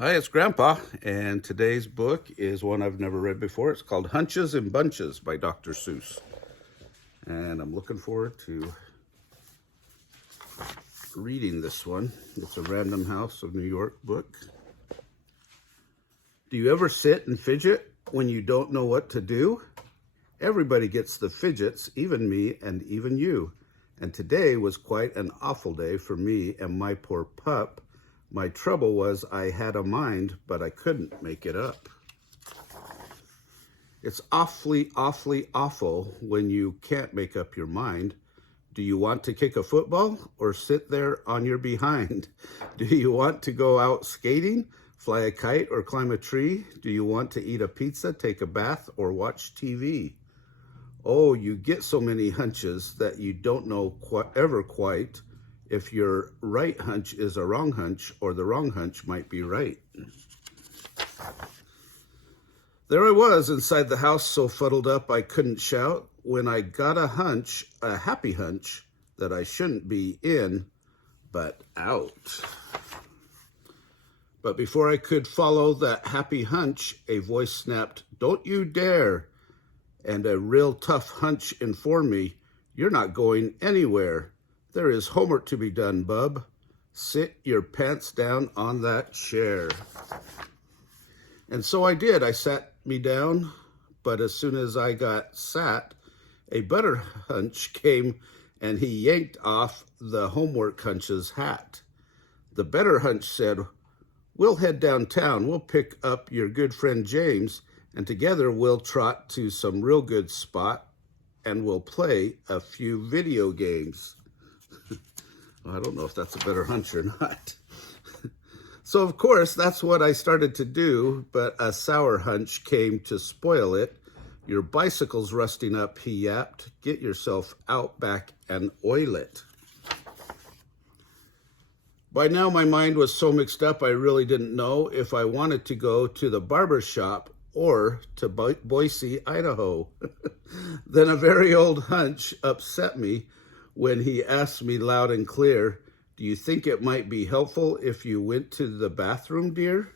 Hi, it's Grandpa, and today's book is one I've never read before. It's called Hunches and Bunches by Dr. Seuss. And I'm looking forward to reading this one. It's a Random House of New York book. Do you ever sit and fidget when you don't know what to do? Everybody gets the fidgets, even me and even you. And today was quite an awful day for me and my poor pup. My trouble was I had a mind, but I couldn't make it up. It's awfully, awfully awful when you can't make up your mind. Do you want to kick a football or sit there on your behind? Do you want to go out skating, fly a kite, or climb a tree? Do you want to eat a pizza, take a bath, or watch TV? Oh, you get so many hunches that you don't know ever quite if your right hunch is a wrong hunch or the wrong hunch might be right. There I was inside the house so fuddled up I couldn't shout when I got a hunch, a happy hunch, that I shouldn't be in, but out. But before I could follow that happy hunch, a voice snapped, "Don't you dare!" And a real tough hunch informed me, "You're not going anywhere. There is homework to be done, bub. Sit your pants down on that chair." And so I did. I sat me down, but as soon as I got sat, a better hunch came and he yanked off the homework hunch's hat. The better hunch said, "We'll head downtown. We'll pick up your good friend James, and together we'll trot to some real good spot and we'll play a few video games." Well, I don't know if that's a better hunch or not. So, of course, that's what I started to do, but a sour hunch came to spoil it. "Your bicycle's rusting up," he yapped. "Get yourself out back and oil it." By now, my mind was so mixed up, I really didn't know if I wanted to go to the barber shop or to Boise, Idaho. Then a very old hunch upset me when he asked me loud and clear, "Do you think it might be helpful if you went to the bathroom, dear?"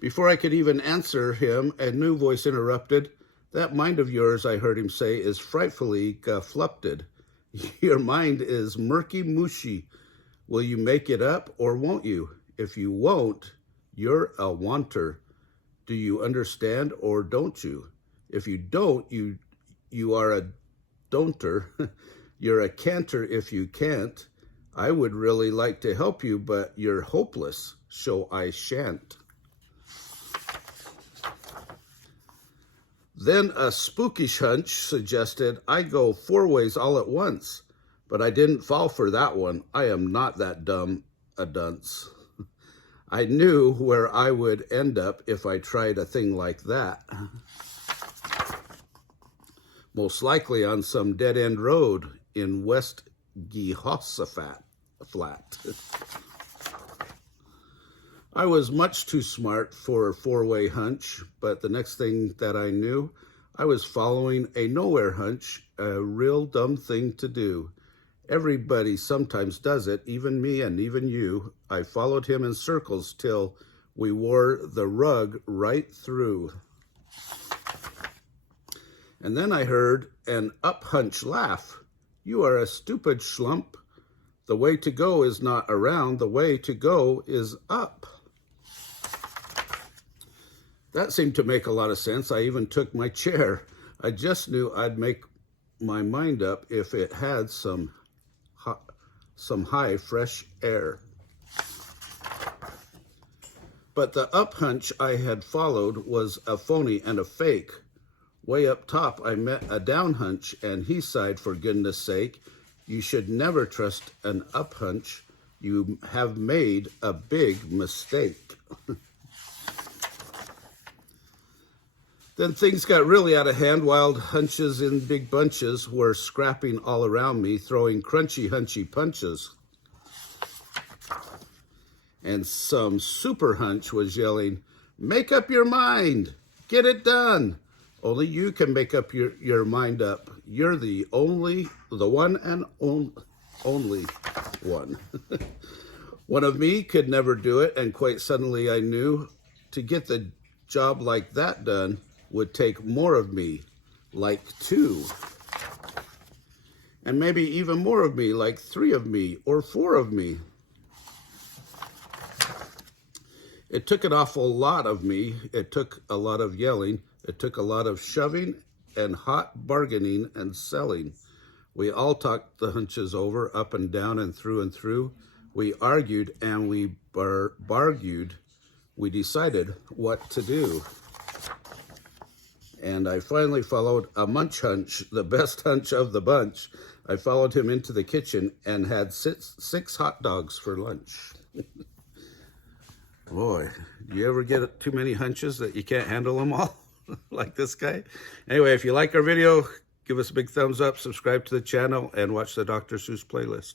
Before I could even answer him, a new voice interrupted. "That mind of yours," I heard him say, "is frightfully gaflupted. Your mind is murky mushy. Will you make it up or won't you? If you won't, you're a wanter. Do you understand or don't you? If you don't, you are a don'ter. You're a canter if you can't. I would really like to help you, but you're hopeless, so I shan't." Then a spookish hunch suggested I go 4 ways all at once, but I didn't fall for that one. I am not that dumb a dunce. I knew where I would end up if I tried a thing like that. Most likely on some dead-end road in West Jehoshaphat Flat. I was much too smart for a 4-way hunch, but the next thing that I knew, I was following a nowhere hunch, a real dumb thing to do. Everybody sometimes does it, even me and even you. I followed him in circles till we wore the rug right through. And then I heard an up-hunch laugh. "You are a stupid schlump. The way to go is not around. The way to go is up." That seemed to make a lot of sense. I even took my chair. I just knew I'd make my mind up if it had some high, fresh air. But the up hunch I had followed was a phony and a fake. Way up top, I met a down hunch, and he sighed, "For goodness sake, you should never trust an up hunch. You have made a big mistake." Then things got really out of hand. Wild hunches in big bunches were scrapping all around me, throwing crunchy, hunchy punches. And some super hunch was yelling, "Make up your mind. Get it done. Only you can make up your mind up. You're the one and only." one. One of me could never do it, and quite suddenly I knew to get the job like that done would take more of me, like 2. And maybe even more of me, like 3 of me or 4 of me. It took an awful lot of me. It took a lot of yelling. It took a lot of shoving and hot bargaining and selling. We all talked the hunches over, up and down and through and through. We argued and we bargued. We decided what to do. And I finally followed a munch hunch, the best hunch of the bunch. I followed him into the kitchen and had 6 hot dogs for lunch. Boy, do you ever get too many hunches that you can't handle them all? Like this guy? Anyway, if you like our video, give us a big thumbs up, subscribe to the channel, and watch the Dr. Seuss playlist.